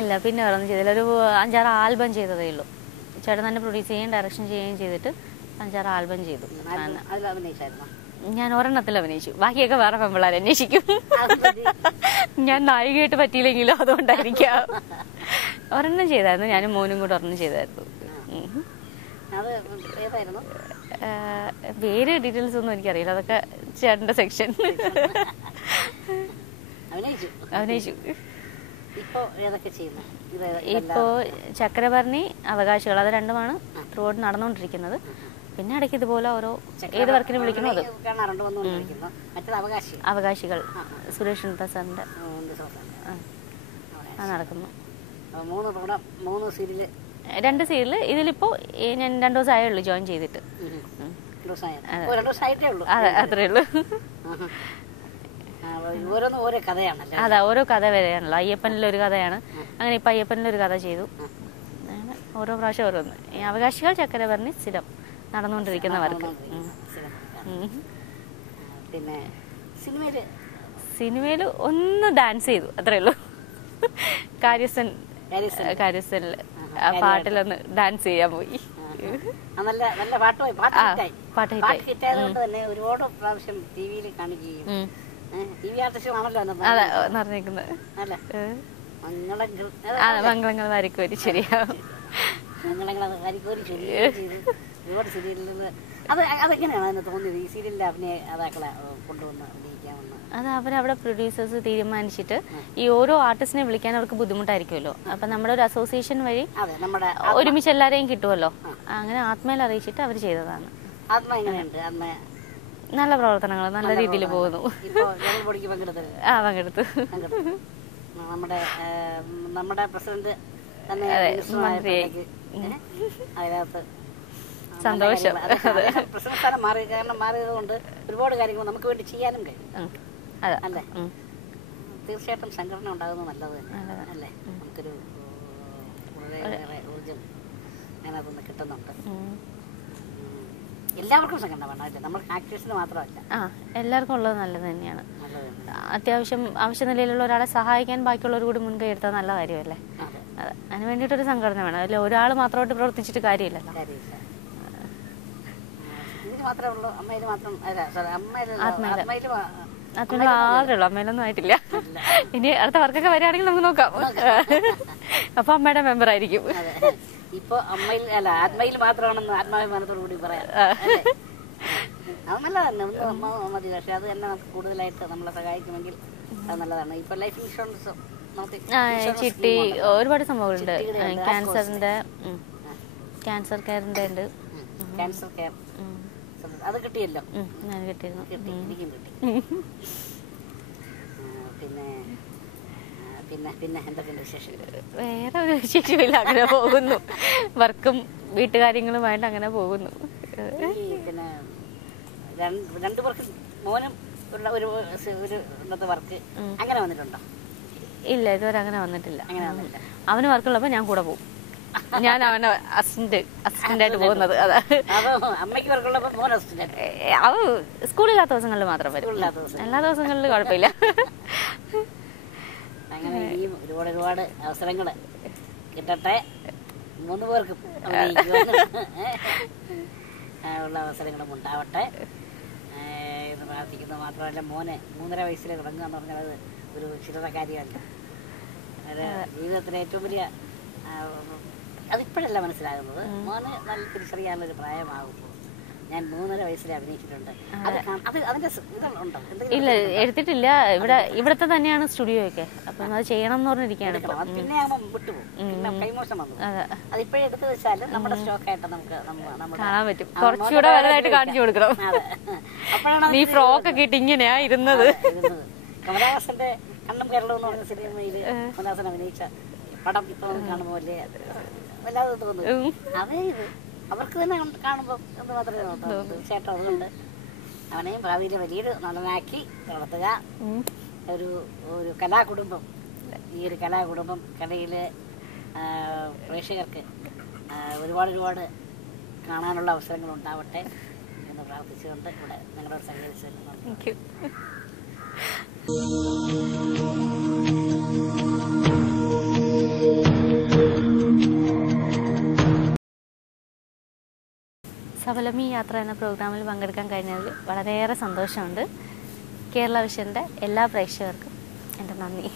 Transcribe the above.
ഇല്ല, പിന്നെ വേറെ ഒന്നും ചെയ്തില്ല. ഒരു 5-6 ആൽബം ചെയ്തതേ ഉള്ളൂ. ചേട്ടൻ തന്നെ പ്രൊഡ്യൂസ് ചെയ്യുകയും ഡയറക്ഷൻ ചെയ്യുകയും ചെയ്തിട്ട് 5-6 ആൽബം ചെയ്തു. ഞാൻ ഒരെണ്ണത്തിൽ അഭിനയിച്ചു, ബാക്കിയൊക്കെ വേറെ പെമ്പിള്ളേർ അന്വേഷിക്കും. ഞാൻ നായികയായിട്ട് പറ്റിയില്ലെങ്കിലോ അതുകൊണ്ടായിരിക്കാം. ഒരെണ്ണം ചെയ്തായിരുന്നു, ഞാനും മോനും കൂടെ ഒരെണ്ണം ചെയ്തായിരുന്നു. പേര് ഡീറ്റെയിൽസ് ഒന്നും എനിക്കറിയില്ല, അതൊക്കെ ചേട്ടന്റെ സെക്ഷൻ. അഭിനയിച്ചു. ഇപ്പോ ചക്രഭരണി, അവകാശികൾ, അത് രണ്ടുമാണ് ത്രൂ ഔട്ട് നടന്നുകൊണ്ടിരിക്കുന്നത്. പിന്നെ ഇടയ്ക്ക് ഇതുപോലെ ഓരോ ഏത് വർക്കിന് വിളിക്കണോ അത്. അവകാശികൾ സുരേഷ് സാറിന്റെ നടക്കുന്നു. 2 സീരിയല്. ഇതിലിപ്പോ ഞാൻ 2 ദിവസം ആയുള്ളൂ ജോയിൻ ചെയ്തിട്ട്. അതെ, അത്രേ ഉള്ളൂ. അതാ, ഓരോ കഥ വരെയാണല്ലോ. അയ്യപ്പനിലൊരു കഥയാണ്, അങ്ങനെ ഇപ്പൊ അയ്യപ്പനിലൊരു കഥ ചെയ്തു. അങ്ങനെ ഓരോ പ്രാവശ്യം ഓരോന്ന്. ഈ അവകാശികൾ ചക്കരഭരണി സ്ഥിരം നടന്നുകൊണ്ടിരിക്കുന്ന വർക്ക്. സിനിമയില് ഒന്ന് ഡാൻസ് ചെയ്തു, അത്രേ ഉള്ളൂ. കാര്യസ്ഥനില് പാട്ടിലൊന്ന് ഡാൻസ് ചെയ്യാൻ പോയി. പാട്ട് ഹിറ്റായതുകൊണ്ട് തന്നെ ഒരുപാട് പ്രാവശ്യം ടിവിയിൽ കാണുകയും പറഞ്ഞേക്കുന്നത് മംഗളങ്ങൾ വാരിക്കോരി. ശരിയാവും. ഒരുപാട് സീരിയലിൽ അതെങ്ങനെയാണ് തോന്നിയത്, ഈ സീരിയലിലെ അഭിനേതാക്കളെ കൊണ്ടുവന്ന് അഭിനയിക്കാമെന്ന്? അത് അവരവിടെ പ്രൊഡ്യൂസേഴ്സ് തീരുമാനിച്ചിട്ട് ഈ ഓരോ ആർട്ടിസ്റ്റിനെ വിളിക്കാൻ അവർക്ക് ബുദ്ധിമുട്ടായിരിക്കുമല്ലോ. അപ്പൊ നമ്മുടെ ഒരു അസോസിയേഷൻ വഴി ഒരുമിച്ച് എല്ലാരെയും കിട്ടുമല്ലോ. അങ്ങനെ ആത്മയിൽ അറിയിച്ചിട്ട് അവർ ചെയ്തതാണ്. നല്ല പ്രവർത്തനങ്ങൾ നല്ല രീതിയിൽ പോകുന്നു. പങ്കെടുത്തു. നമ്മുടെ പ്രസിഡന്റ് അതിനകത്ത് സന്തോഷം. പ്രസിഡന്റ് സ്ഥാനം മാറിയത് കൊണ്ട് ഒരുപാട് കാര്യങ്ങൾ നമുക്ക് വേണ്ടി ചെയ്യാനും കഴിയും. അല്ലേ? തീർച്ചയായിട്ടും സംഘടന ഉണ്ടാകുന്നത് നല്ലത് അല്ലേ? നമുക്കൊരു വളരെയേറെ ഊർജം അതിനകത്തുനിന്ന് കിട്ടുന്നുണ്ട്. എല്ലാവർക്കും സംഘടന വേണം അല്ലേ? നമ്മൾ ആക്ടേഴ്സിന് മാത്രമല്ല, എല്ലാവർക്കും ഉള്ളത് നല്ലത് തന്നെയാണ്. അത്യാവശ്യം ആവശ്യ നിലയിലുള്ള ഒരാളെ സഹായിക്കാൻ ബാക്കിയുള്ളവർ കൂടി മുൻകൈ എടുത്താൽ നല്ല കാര്യമല്ലേ? അതെ, അതിന് വേണ്ടിയിട്ടൊരു സംഘടന വേണം. അല്ലെ ഒരാൾ മാത്രമായിട്ട് പ്രവർത്തിച്ചിട്ട് കാര്യമില്ലല്ലോ. ആളുള്ളൂ, അമ്മയിലൊന്നും ആയിട്ടില്ല. ഇനി അടുത്ത വർക്കൊക്കെ വരികയാണെങ്കിൽ നമുക്ക് നോക്കാം. അപ്പൊ അമ്മയുടെ മെമ്പർ ആയിരിക്കും. ഇപ്പൊ അമ്മയിൽ അല്ല, ആത്മയിൽ മാത്രമാണെന്ന് ആത്മാഭിമാനത്തോടു കൂടി പറയാം. അത് നല്ലതന്നെ, അമ്മ മതി. പക്ഷെ അത് തന്നെ നമുക്ക് കൂടുതലായിട്ട് നമ്മളെ സഹായിക്കുമെങ്കിൽ അത് നല്ലതാണ്. ഇപ്പൊ ലൈഫ് ഇൻഷുറൻസ്, ചിട്ടി, ഒരുപാട് സംഭവങ്ങളുണ്ട്. ക്യാൻസർ കെയറിന്റെ ഉണ്ട്. ക്യാൻസർ കെയർ അത് കിട്ടിയല്ലോ. ഞാൻ കിട്ടിയിരുന്നു. എനിക്കും കിട്ടി. പിന്നെ എന്തൊക്കെയുണ്ട് വിശേഷം? വേറെ ഒരു വിശേഷമില്ല, അങ്ങനെ പോകുന്നു. വർക്കും വീട്ടുകാര്യങ്ങളുമായിട്ട് അങ്ങനെ പോകുന്നു. പിന്നെ 2 പേർക്ക് മോനും ഉള്ള ഒരു ഇന്നത്തെ വർക്ക് അങ്ങനെ വന്നിട്ടുണ്ടോ? ഇല്ല, ഇതുവരെ അങ്ങനെ വന്നിട്ടില്ല. അവന് വർക്കുള്ളപ്പോ ഞാൻ കൂടെ പോകും. ഞാൻ അവനെ അസിസ്റ്റന്റായിട്ട് പോകുന്നത്. അതാ. അവ സ്കൂളില്ലാത്ത ദിവസങ്ങളിൽ മാത്രം വരും, എല്ലാ ദിവസങ്ങളിലും കുഴപ്പമില്ല. അങ്ങനെ ഒരുപാട് അവസരങ്ങള് കിട്ടട്ടെ 3 പേർക്കും ഉള്ള അവസരങ്ങളും ഉണ്ടാവട്ടെ എന്ന് പ്രാർത്ഥിക്കുന്നത് മാത്രമല്ല. മോനെ 3.5 വയസ്സിൽ തുടങ്ങുക എന്ന് പറഞ്ഞാൽ അത് ഒരു ചില്ലറ കാര്യമല്ല. അത് ജീവിതത്തിലെ ഏറ്റവും വലിയ, അതിപ്പോഴല്ല മനസ്സിലാകുന്നത്. മോന് നല്ല തിരിച്ചറിയാനുള്ളൊരു പ്രായമാകുമ്പോൾ ഞാൻ 3.5 വയസ്സിൽ അഭിനയിച്ചിട്ടുണ്ട്. അതിന്റെ ഇതുണ്ടോ? ഇല്ല, എടുത്തിട്ടില്ല. ഇവിടത്തെ തന്നെയാണ് സ്റ്റുഡിയോ ഒക്കെ. അപ്പം അത് ചെയ്യണം എന്ന് പറഞ്ഞിരിക്കുകയാണ്. പിന്നെ വിട്ടുപോകും, പിന്നെ കൈമോശം വന്നു. അതിപ്പോഴും എടുത്തു വെച്ചാൽ നമ്മുടെ സ്റ്റോക്കായിട്ട് നമുക്ക് കാണാൻ പറ്റും. കുറച്ചുകൂടെ വലുതായിട്ട് കാണിച്ചു കൊടുക്കണം. അപ്പോഴാണ് നീ ഫ്രോക്ക് ഒക്കെ ഇട്ട് ഇങ്ങനെയാ ഇരുന്നത്. കമലഹാസന്റെ കണ്ണും കേരളവും എന്ന് പറഞ്ഞ സിനിമയില് കമലഹാസൻ അഭിനയിച്ച പടം ഇപ്പൊ കാണുമ്പോ വല്ലാതെ തോന്നുന്നു. അതേ ഇത് അവർക്ക് തന്നെ കാണുമ്പോ എന്ന് മാത്രമേ തോന്നുള്ളൂ. തീർച്ചയായിട്ടും അതുകൊണ്ട് അവനെയും ഭാവിയിൽ വലിയൊരു നടനാക്കി വളർത്തുക. ഒരു കലാകുടുംബം, ഈ ഒരു കലാകുടുംബം കലയിലെ പ്രേക്ഷകർക്ക് ഒരുപാട് കാണാനുള്ള അവസരങ്ങൾ ഉണ്ടാവട്ടെ എന്ന് പ്രാർത്ഥിച്ചുകൊണ്ട് ഇവിടെ നിങ്ങളോട് സഹകരിച്ചു. സഫലമീ യാത്ര എന്ന പ്രോഗ്രാമിൽ പങ്കെടുക്കാൻ കഴിഞ്ഞതിൽ വളരെയേറെ സന്തോഷമുണ്ട്. കേരള വിഷൻ്റെ എല്ലാ പ്രേക്ഷകർക്കും എൻ്റെ നന്ദി.